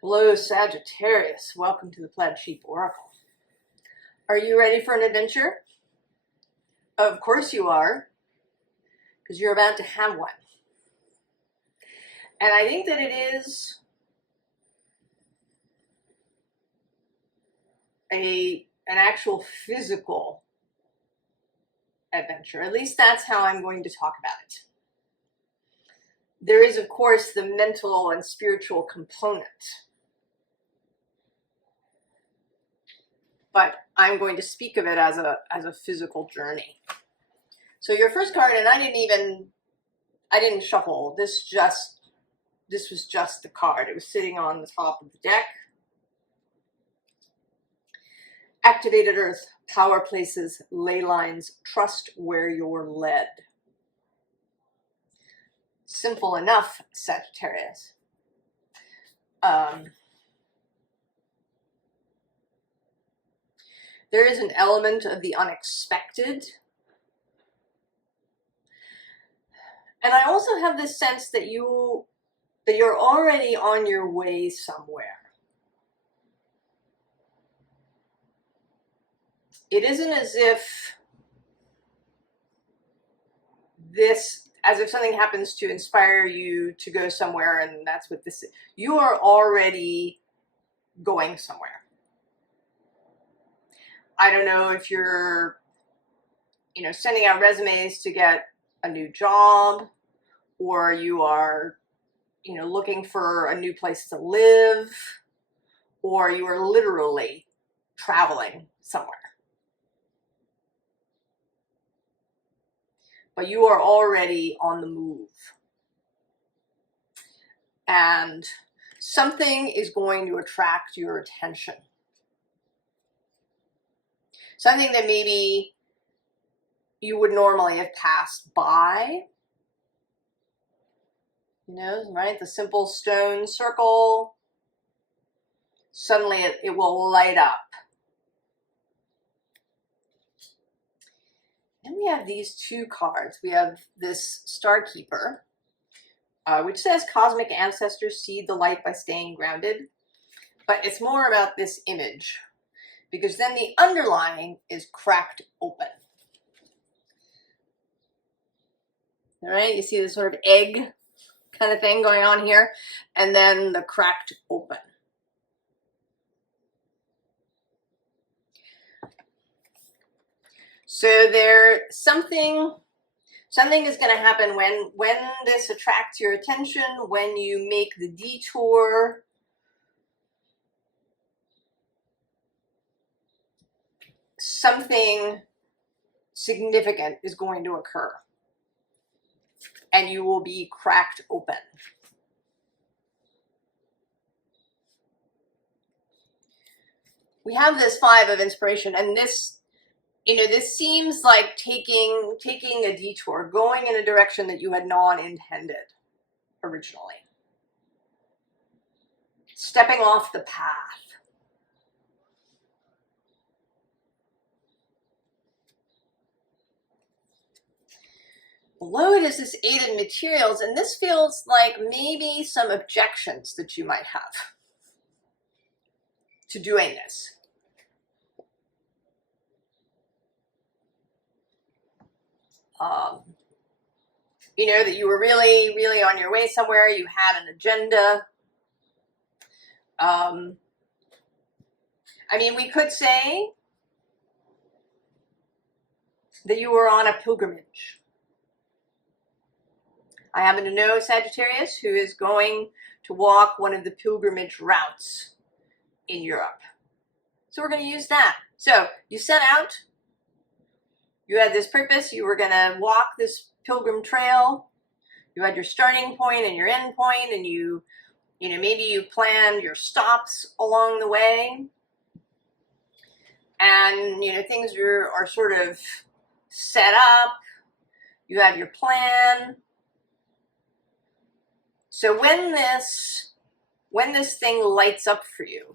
Hello, Sagittarius. Welcome to the Plaid Sheep Oracle. Are you ready for an adventure? Of course you are, because you're about to have one. And I think that it is an actual physical adventure. At least that's how I'm going to talk about it. There is, of course, the mental and spiritual component. But I'm going to speak of it as a physical journey. So your first card, and I didn't shuffle. This was just the card. It was sitting on the top of the deck. Activated Earth, power places, ley lines, trust where you're led. Simple enough, Sagittarius. There is an element of the unexpected. And I also have this sense that you're already on your way somewhere. It isn't as if something happens to inspire you to go somewhere and that's what this is. You are already going somewhere. I don't know if you're, sending out resumes to get a new job, or you are, looking for a new place to live, or you are literally traveling somewhere. But you are already on the move. And something is going to attract your attention. Something that maybe you would normally have passed by. Right? The simple stone circle. Suddenly it will light up. And we have these two cards. We have this Star Keeper, which says cosmic ancestors seed the light by staying grounded. But it's more about this image, because then the underlying is cracked open. All right, you see this sort of egg kind of thing going on here, and then the cracked open. So something is going to happen when this attracts your attention, when you make the detour. Something significant is going to occur, and you will be cracked open. We have this Five of Inspiration, and this seems like taking a detour, going in a direction that you had not intended originally. Stepping off the path. Below it is this Eight of Materials, and this feels like maybe some objections that you might have to doing this. That you were really, really on your way somewhere. You had an agenda. We could say that you were on a pilgrimage. I happen to know Sagittarius who is going to walk one of the pilgrimage routes in Europe. So we're going to use that. So you set out. You had this purpose. You were going to walk this pilgrim trail. You had your starting point and your end point, and maybe you planned your stops along the way. And, things are sort of set up. You have your plan. So when this thing lights up for you,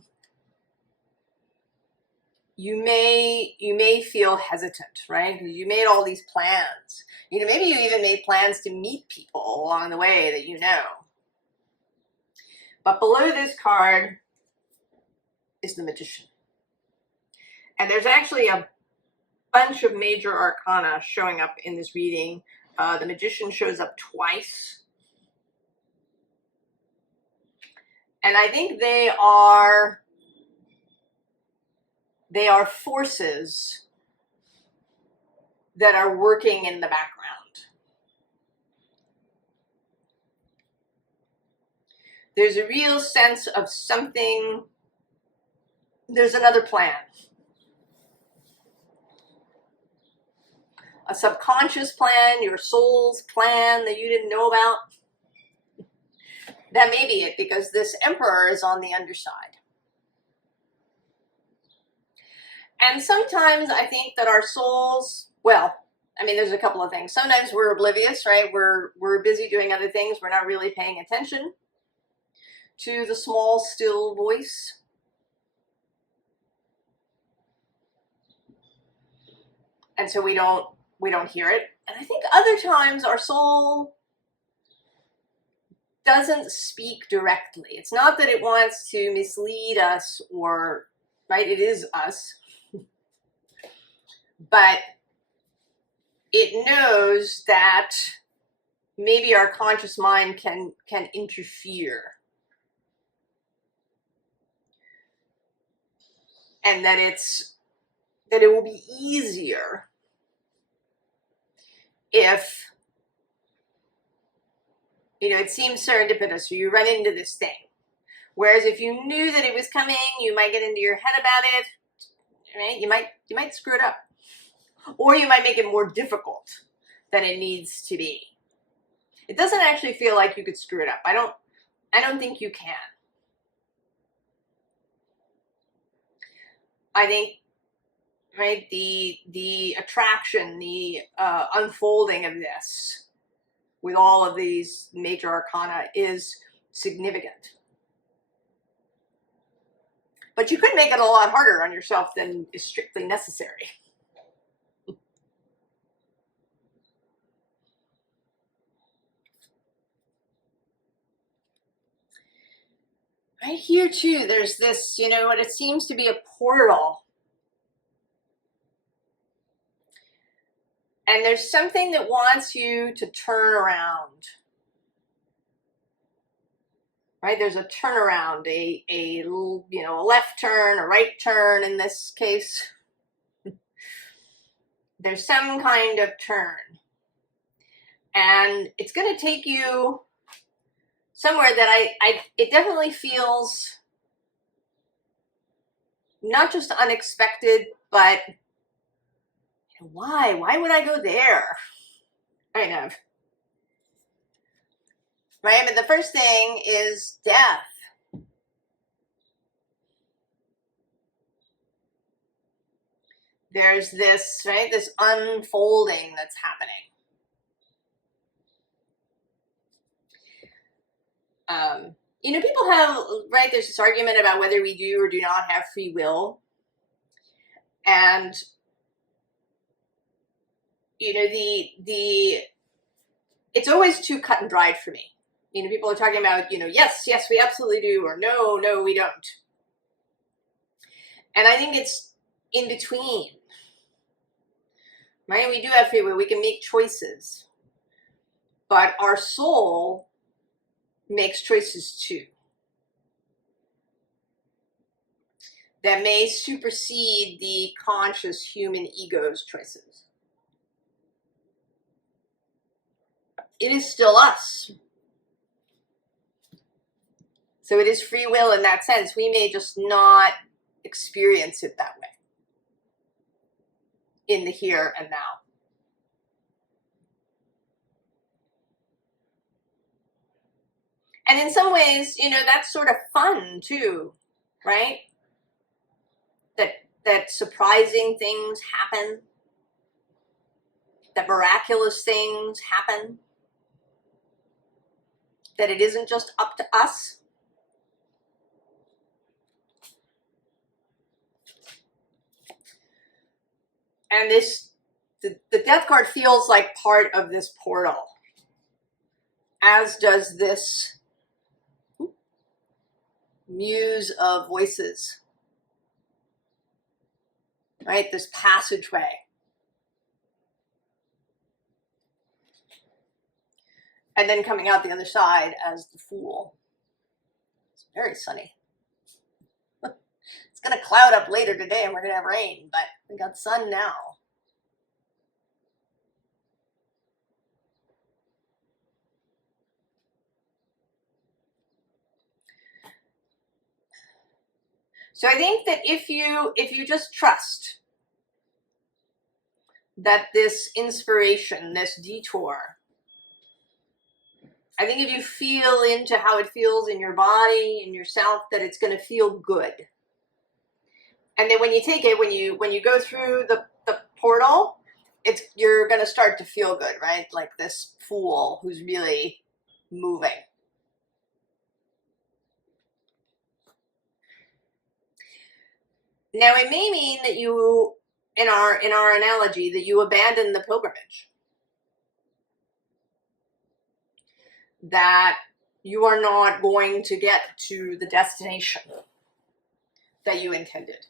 you may feel hesitant, right? Because you made all these plans. Maybe you even made plans to meet people along the way that you know. But below this card is the Magician. And there's actually a bunch of major arcana showing up in this reading. The Magician shows up twice. And I think they are forces that are working in the background. There's a real sense of something, there's another plan. A subconscious plan, your soul's plan that you didn't know about. That may be it, because this Emperor is on the underside. And sometimes I think that our souls, well, I mean, there's a couple of things. Sometimes we're oblivious, right? We're busy doing other things. We're not really paying attention to the small, still voice. And so we don't hear it. And I think other times our soul doesn't speak directly. It's not that it wants to mislead us, or, right, it is us. But it knows that maybe our conscious mind can interfere. And that it will be easier if, you know, it seems serendipitous, or you run into this thing. Whereas if you knew that it was coming, you might get into your head about it, right? You might screw it up. Or you might make it more difficult than it needs to be. It doesn't actually feel like you could screw it up. I don't think you can. I think, right, the attraction, the unfolding of this with all of these major arcana is significant. But you could make it a lot harder on yourself than is strictly necessary. Right here too, there's this, you know, what it seems to be a portal. And there's something that wants you to turn around. Right? There's a turnaround, a left turn, a right turn in this case. There's some kind of turn. And it's going to take you somewhere that it definitely feels not just unexpected, but why would I go there? Kind of. Right? But the first thing is death. There's this, right, this unfolding that's happening. You know, people have, right, there's this argument about whether we do or do not have free will. And, you know, it's always too cut and dried for me. You know, people are talking about, you know, yes, we absolutely do, or no, we don't. And I think it's in between. Right? We do have free will. We can make choices. But our soul makes choices too. That may supersede the conscious human ego's choices. It is still us. So it is free will in that sense. We may just not experience it that way in the here and now. And in some ways, you know, that's sort of fun too, right? That surprising things happen, that miraculous things happen, that it isn't just up to us. And the death card feels like part of this portal, as does this muse of voices, right? This passageway. And then coming out the other side as the Fool. It's very sunny. It's going to cloud up later today and we're going to have rain, but we got sun now. So I think that if you just trust that this inspiration, this detour, I think if you feel into how it feels in your body, in yourself, that it's going to feel good. And then when you take it, when you go through the portal, you're going to start to feel good, right? Like this Fool who's really moving. Now it may mean that you, in our analogy, that you abandon the pilgrimage. That you are not going to get to the destination that you intended.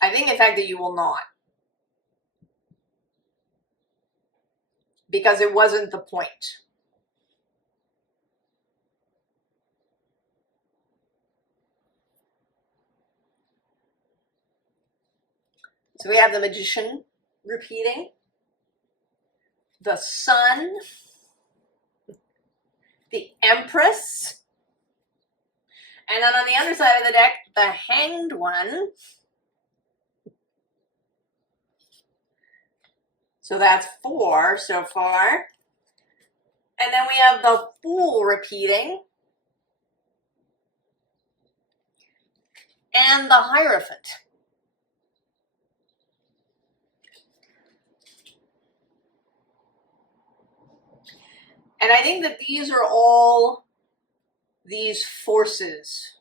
I think, in fact, that you will not. Because it wasn't the point. So we have the Magician repeating, the Sun, the Empress, and then on the other side of the deck, the Hanged One. So that's 4 so far. And then we have the Fool repeating, and the Hierophant. And I think that these are all these forces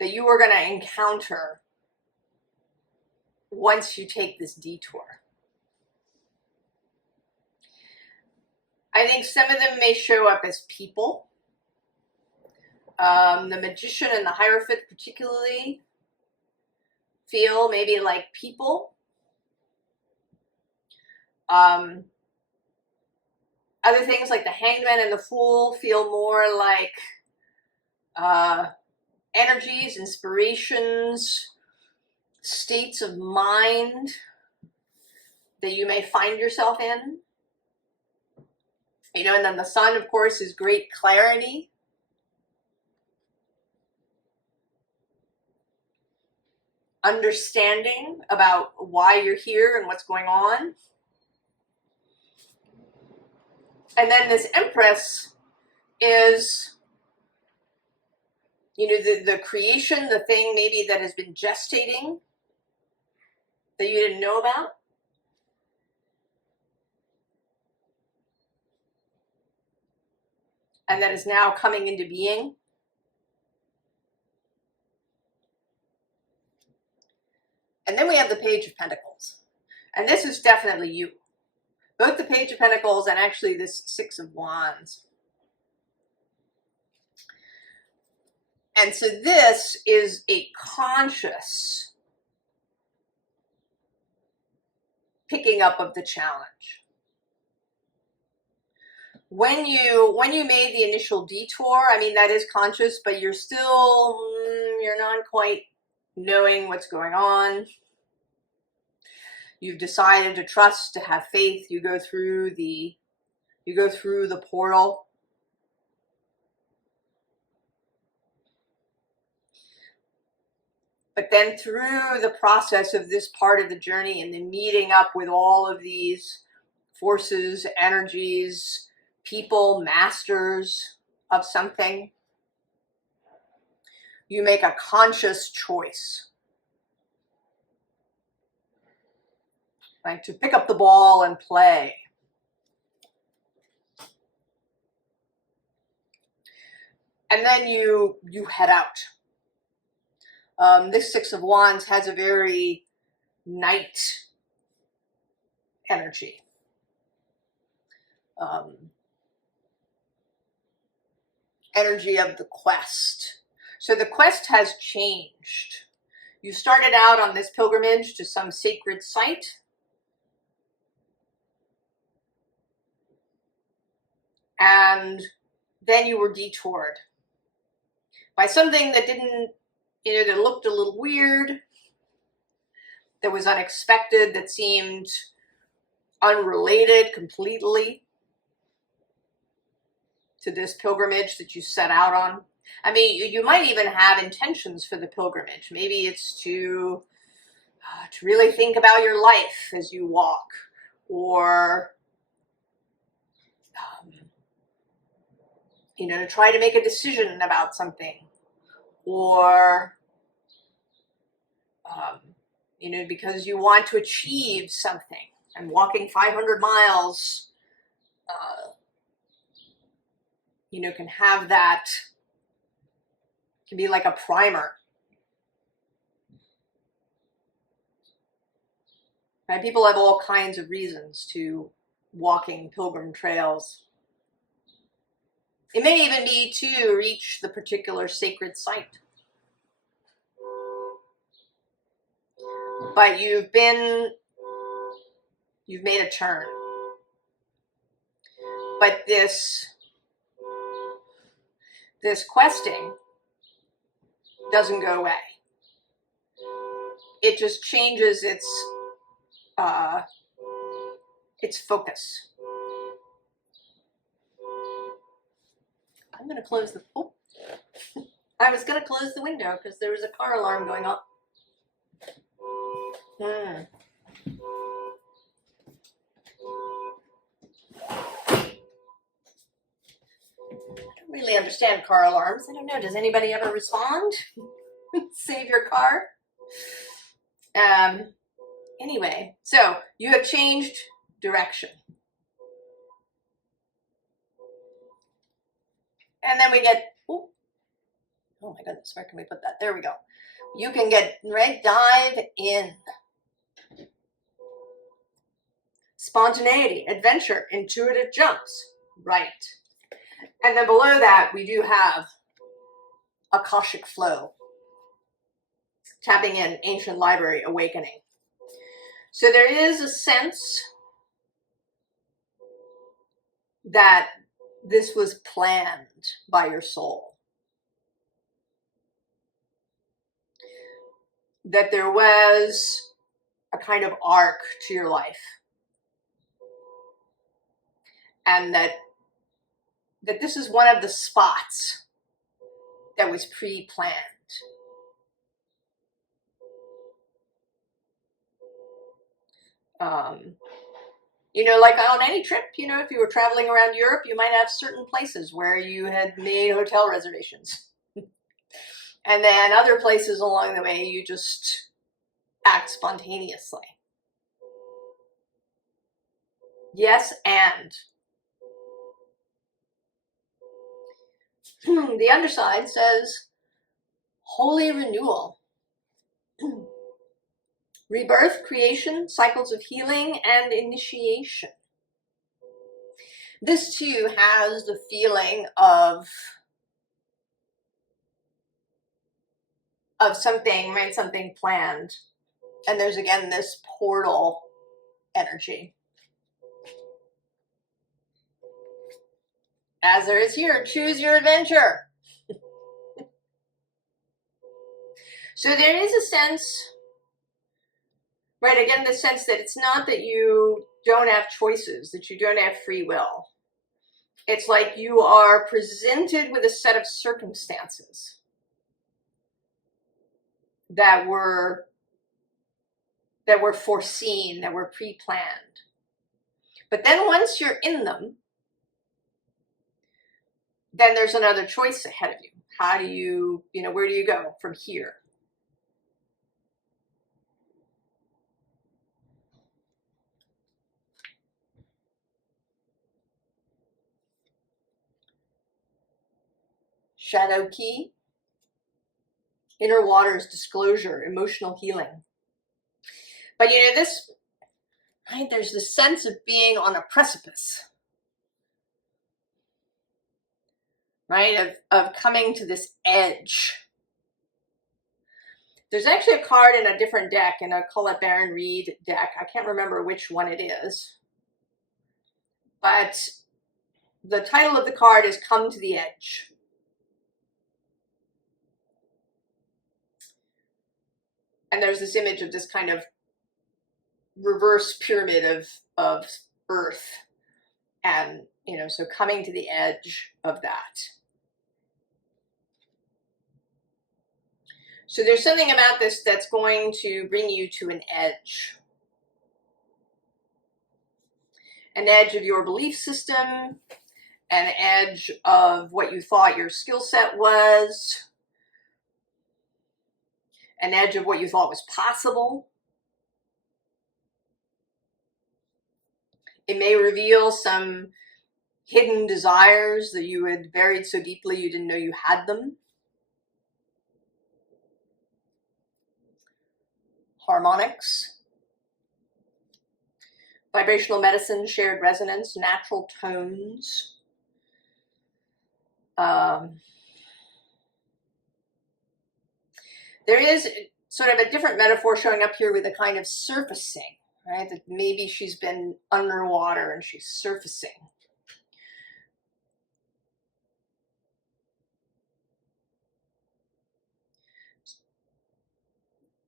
that you are going to encounter once you take this detour. I think some of them may show up as people. The Magician and the Hierophant particularly feel maybe like people. Other things like the Hanged Man and the Fool feel more like energies, inspirations, states of mind that you may find yourself in. You know, and then the Sun, of course, is great clarity. Understanding about why you're here and what's going on. And then this Empress is, you know, the creation, the thing maybe that has been gestating that you didn't know about. And that is now coming into being. And then we have the Page of Pentacles. And this is definitely you. Both the Page of Pentacles and actually this 6 of Wands. And so this is a conscious picking up of the challenge. When you made the initial detour, I mean, that is conscious, but you're still, you're not quite knowing what's going on. You've decided to trust, to have faith. You go through the portal. But then through the process of this part of the journey and the meeting up with all of these forces, energies, people, masters of something, you make a conscious choice. Right? To pick up the ball and play. And then you head out. This 6 of Wands has a very knight energy. energy of the quest. So the quest has changed. You started out on this pilgrimage to some sacred site. And then you were detoured by something that didn't, that looked a little weird, that was unexpected, that seemed unrelated completely to this pilgrimage that you set out on. I mean, you might even have intentions for the pilgrimage. Maybe it's to really think about your life as you walk, or to try to make a decision about something, or because you want to achieve something. And walking 500 miles, can have that, can be like a primer. Right? People have all kinds of reasons to walking pilgrim trails. It may even be to reach the particular sacred site. But you've made a turn. But this questing doesn't go away. It just changes its focus. I'm going to close the, I was going to close the window because there was a car alarm going off. I don't really understand car alarms. I don't know. Does anybody ever respond? Save your car? Anyway, so you have changed direction. And then we get, oh my goodness, where can we put that? There we go. You can get, right, dive in. Spontaneity, adventure, intuitive jumps, right. And then below that, we do have Akashic flow. Tapping in, ancient library, awakening. So there is a sense that this was planned by your soul. That there was a kind of arc to your life. And that this is one of the spots that was pre-planned. Like on any trip, if you were traveling around Europe, you might have certain places where you had made hotel reservations. And then other places along the way, you just act spontaneously. Yes, and the underside says, holy renewal. Rebirth, creation, cycles of healing, and initiation. This too has the feeling of something, right? Something planned. And there's again this portal energy. As there is here, choose your adventure. So there is a sense, right, again, the sense that it's not that you don't have choices, that you don't have free will. It's like you are presented with a set of circumstances that were foreseen, that were pre-planned. But then once you're in them, then there's another choice ahead of you. How do you, where do you go from here? Shadow key, inner waters, disclosure, emotional healing. But this, right, there's the sense of being on a precipice. right? Of coming to this edge. There's actually a card in a different deck, in a Colette Baron Reed deck. I can't remember which one it is. But the title of the card is Come to the Edge. And there's this image of this kind of reverse pyramid of Earth. And, you know, so coming to the edge of that. So there's something about this that's going to bring you to an edge. An edge of your belief system, an edge of what you thought your skill set was, an edge of what you thought was possible. It may reveal some hidden desires that you had buried so deeply you didn't know you had them. Harmonics, vibrational medicine, shared resonance, natural tones. There is sort of a different metaphor showing up here with a kind of surfacing, right? That maybe she's been underwater and she's surfacing.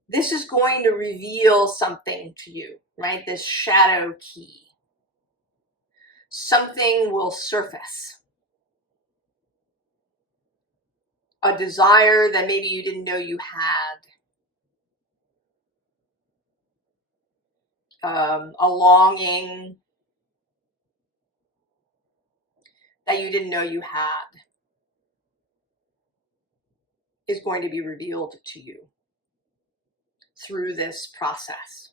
This is going to reveal something to you, right? This shadow key. Something will surface. A desire that maybe you didn't know you had. A longing that you didn't know you had is going to be revealed to you through this process.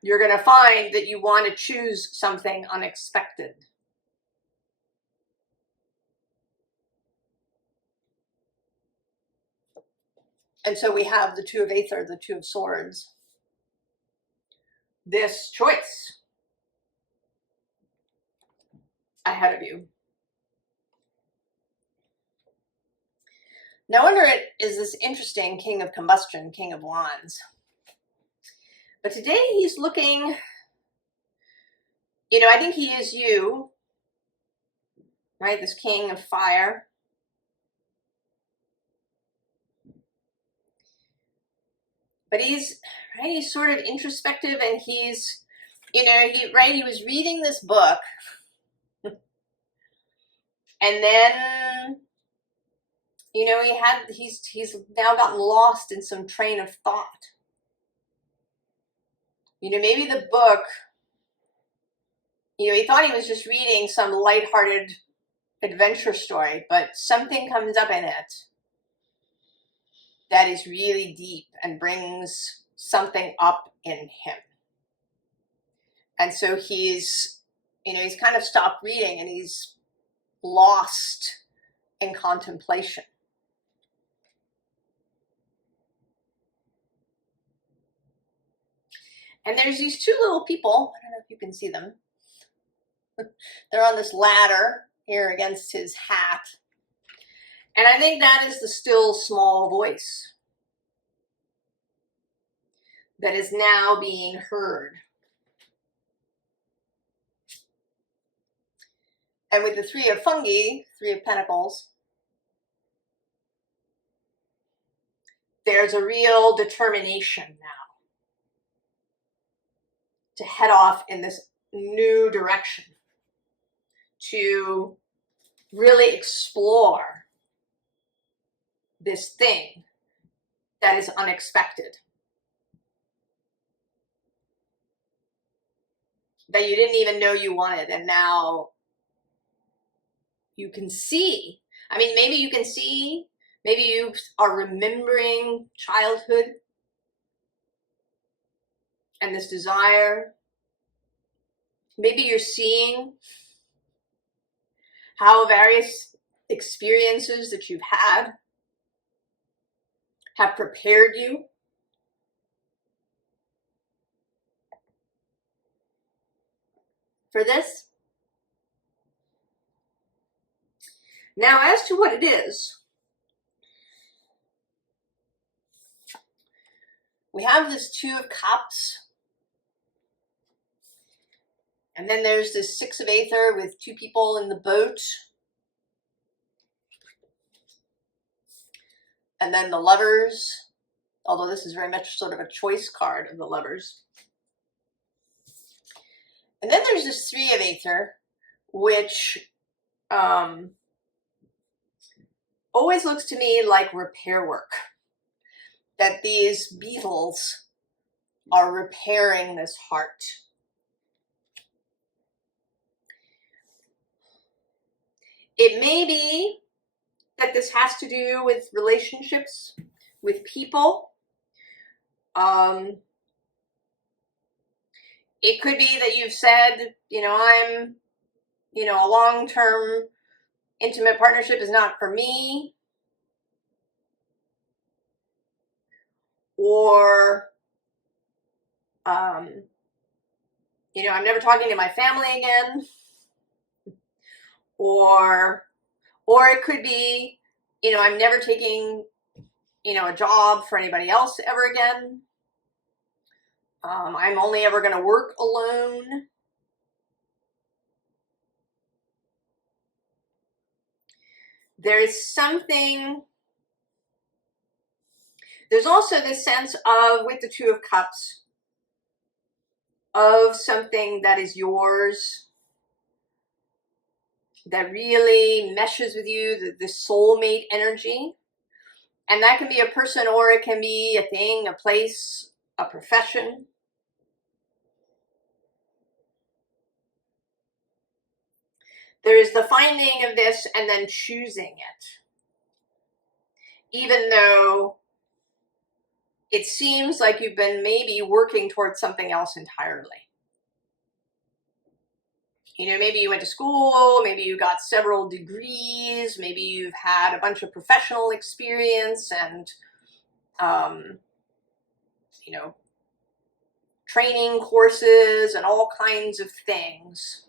You're going to find that you want to choose something unexpected. And so we have the Two of Aether, the Two of Swords. This choice ahead of you. Now under it is this interesting King of Combustion, King of Wands. But today he's looking, you know, I think he is you, right? This King of Fire. But he's, right, he's sort of introspective, and he's, you know, he was reading this book. And then, you know, he's now gotten lost in some train of thought. You know, maybe the book, you know, he thought he was just reading some lighthearted adventure story, but something comes up in it that is really deep and brings something up in him. And so he's, you know, he's kind of stopped reading and he's lost in contemplation. And there's these two little people, I don't know if you can see them. They're on this ladder here against his hat. And I think that is the still small voice that is now being heard. And with the Three of Fungi, Three of Pentacles, there's a real determination now to head off in this new direction, to really explore this thing that is unexpected, that you didn't even know you wanted, and now you can see. I mean, maybe you can see, maybe you are remembering childhood and this desire. Maybe you're seeing how various experiences that you've had have prepared you for this. Now, as to what it is, we have this Two of Cups, and then there's this Six of Aether with two people in the boat, and then the Lovers, although this is very much sort of a choice card of the Lovers. And then there's this Three of Aether, which always looks to me like repair work. That these beetles are repairing this heart. It may be that this has to do with relationships with people. It could be that you've said, I'm, a long-term intimate partnership is not for me. Or, I'm never talking to my family again. Or it could be, I'm never taking, a job for anybody else ever again. I'm only ever going to work alone. There's also this sense of, with the Two of Cups, of something that is yours, that really meshes with you, the soulmate energy. And that can be a person, or it can be a thing, a place, a profession. There's the finding of this and then choosing it. Even though it seems like you've been maybe working towards something else entirely. Maybe you went to school, maybe you got several degrees, maybe you've had a bunch of professional experience and, training courses and all kinds of things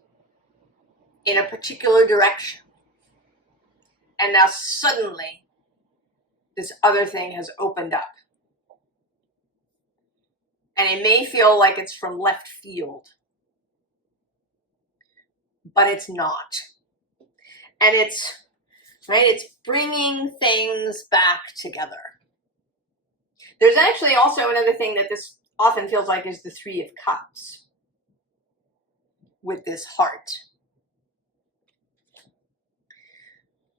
in a particular direction. And now suddenly this other thing has opened up. And it may feel like it's from left field, but it's not. And it's bringing things back together. There's actually also another thing that this often feels like is the Three of Cups with this heart.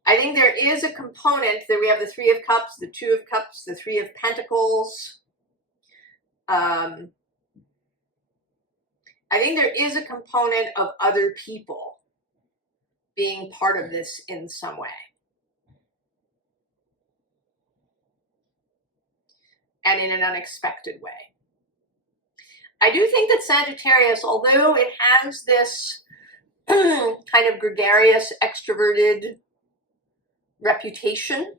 I think there is a component that we have the Three of Cups, the Two of Cups, the Three of Pentacles. I think there is a component of other people being part of this in some way. And in an unexpected way. I do think that Sagittarius, although it has this kind of gregarious, extroverted reputation,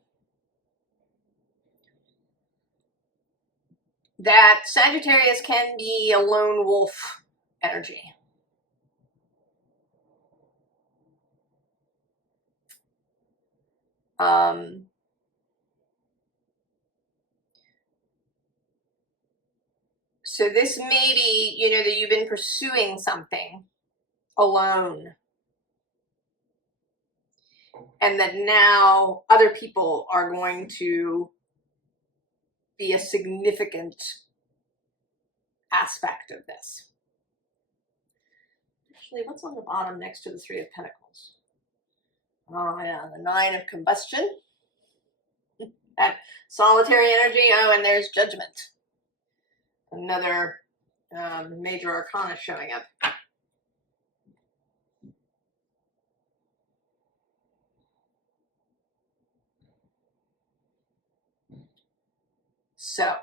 that Sagittarius can be a lone wolf energy. So this may be, that you've been pursuing something alone. And that now other people are going to be a significant aspect of this. Actually, what's on the bottom next to the Three of Pentacles? Oh yeah, the Nine of Combustion. That solitary energy. Oh, and there's Judgment. Another major arcana showing up. So,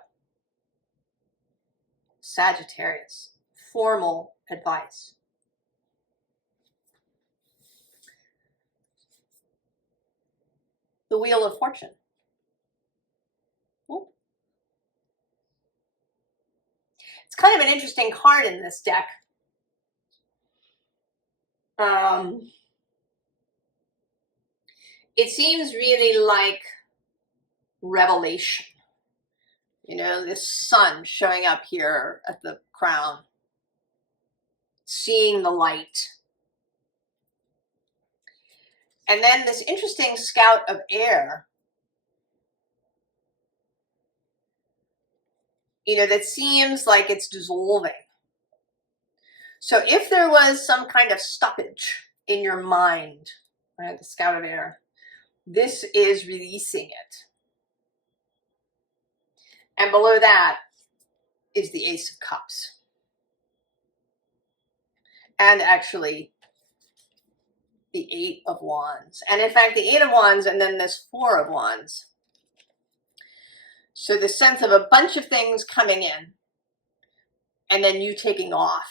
Sagittarius, formal advice. The Wheel of Fortune. Ooh. It's kind of an interesting card in this deck. it seems really like revelation. You know, this sun showing up here at the crown, seeing the light. And then this interesting Scout of Air, you know, that seems like it's dissolving. So if there was some kind of stoppage in your mind, right, the Scout of Air, this is releasing it. And below that is the Ace of Cups. And actually the Eight of Wands. And in fact, the Eight of Wands and then this Four of Wands. So the sense of a bunch of things coming in and then you taking off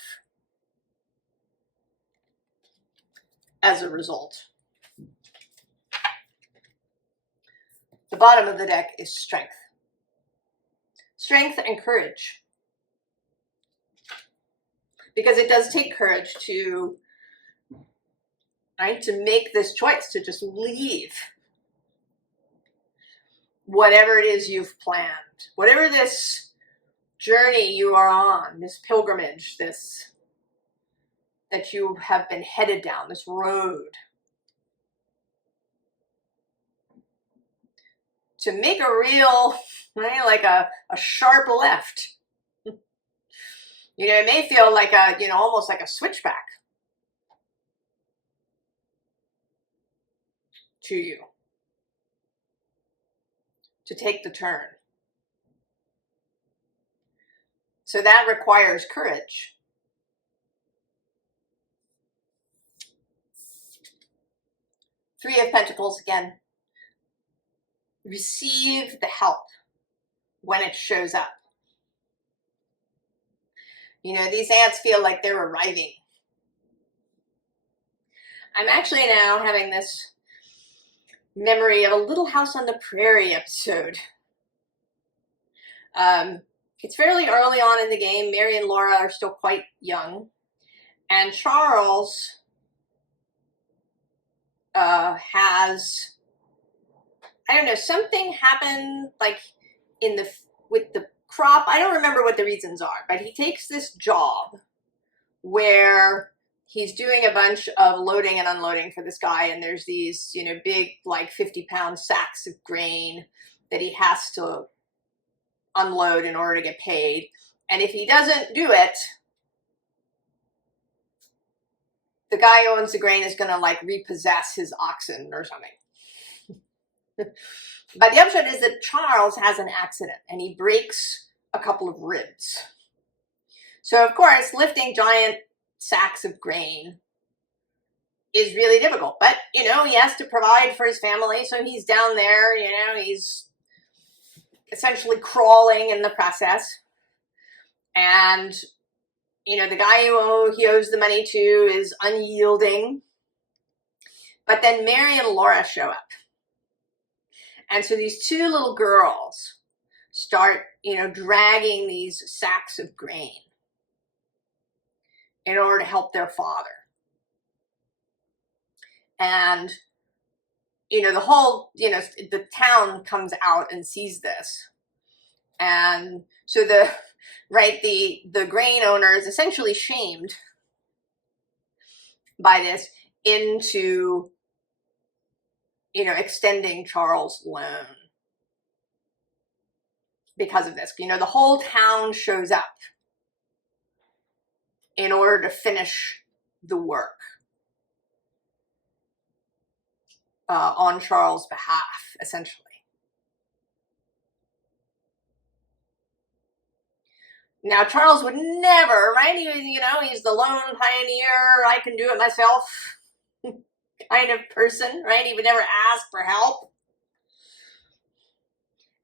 as a result. The bottom of the deck is strength. Strength and courage. Because it does take courage to, right, to make this choice, to just leave whatever it is you've planned, whatever this journey you are on, this pilgrimage, this that you have been headed down, this road. To make a real, right, like a sharp left. You know, it may feel like a, you know, almost like a switchback to you to take the turn. So that requires courage. Three of Pentacles again. Receive the help when it shows up. You know, these ants feel like they're arriving. I'm actually now having this memory of a Little House on the Prairie episode. It's fairly early on in the game. Mary and Laura are still quite young. And Charles has, I don't know, something happened like in the, with the crop. I don't remember what the reasons are, but he takes this job where he's doing a bunch of loading and unloading for this guy, and there's these, you know, big like 50-pound sacks of grain that he has to unload in order to get paid. And if he doesn't do it, the guy who owns the grain is gonna like repossess his oxen or something. But the upshot is that Charles has an accident and he breaks a couple of ribs. So of course, lifting giant sacks of grain is really difficult, but you know, he has to provide for his family. So he's down there, you know, he's essentially crawling in the process. And, you know, the guy who he owes the money to is unyielding. But then Mary and Laura show up. And so these two little girls start, you know, dragging these sacks of grain in order to help their father. And, you know, the whole, you know, the town comes out and sees this. And so the, right, the grain owner is essentially shamed by this into, you know, extending Charles' loan because of this. You know, the whole town shows up in order to finish the work on Charles' behalf, essentially. Now, Charles would never, right? He, you know, he's the lone pioneer, I can do it myself kind of person, right? He would never ask for help.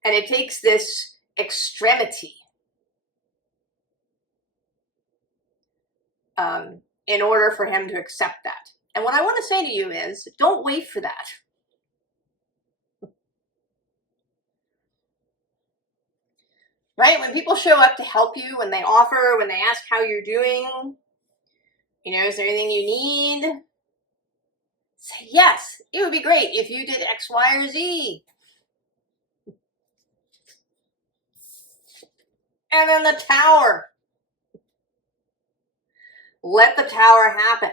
And it takes this extremity in order for him to accept that. And what I want to say to you is, don't wait for that. Right? When people show up to help you, when they offer, when they ask how you're doing, you know, is there anything you need? Say, yes, it would be great if you did X, Y, or Z. And then the Tower. Let the Tower happen.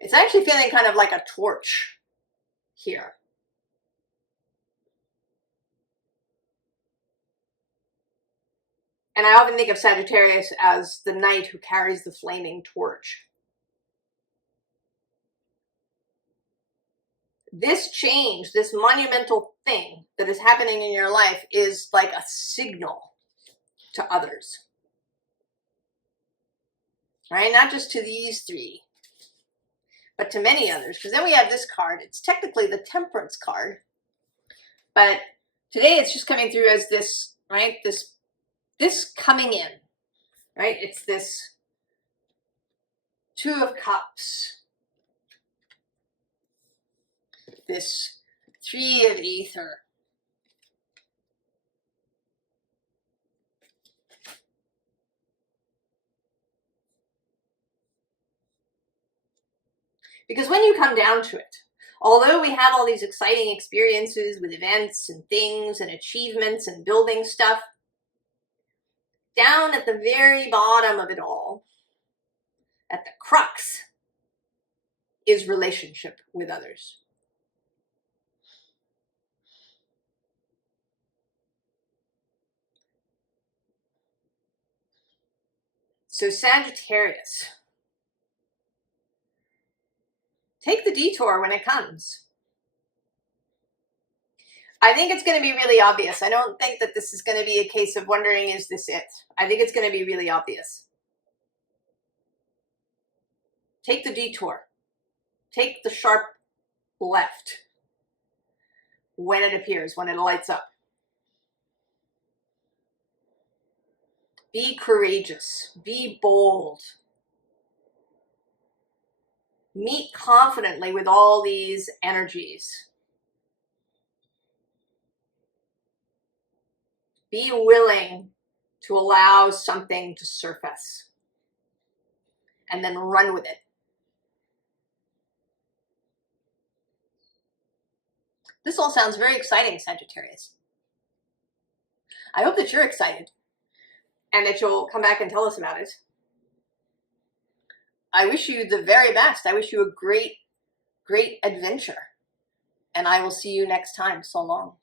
It's actually feeling kind of like a torch here. And I often think of Sagittarius as the knight who carries the flaming torch. This change, this monumental thing that is happening in your life is like a signal to others, right? Not just to these three, but to many others. Because then we have this card. It's technically the Temperance card, but today it's just coming through as this, right? This coming in, right? It's this Two of Cups, this Three of Ether, because when you come down to it, although we have all these exciting experiences with events and things and achievements and building stuff, down at the very bottom of it all, at the crux, is relationship with others. So Sagittarius, take the detour when it comes. I think it's going to be really obvious. I don't think that this is going to be a case of wondering, is this it? I think it's going to be really obvious. Take the detour. Take the sharp left when it appears, when it lights up. Be courageous. Be bold. Meet confidently with all these energies. Be willing to allow something to surface and then run with it. This all sounds very exciting, Sagittarius. I hope that you're excited and that you'll come back and tell us about it. I wish you the very best. I wish you a great, great adventure. And I will see you next time. So long.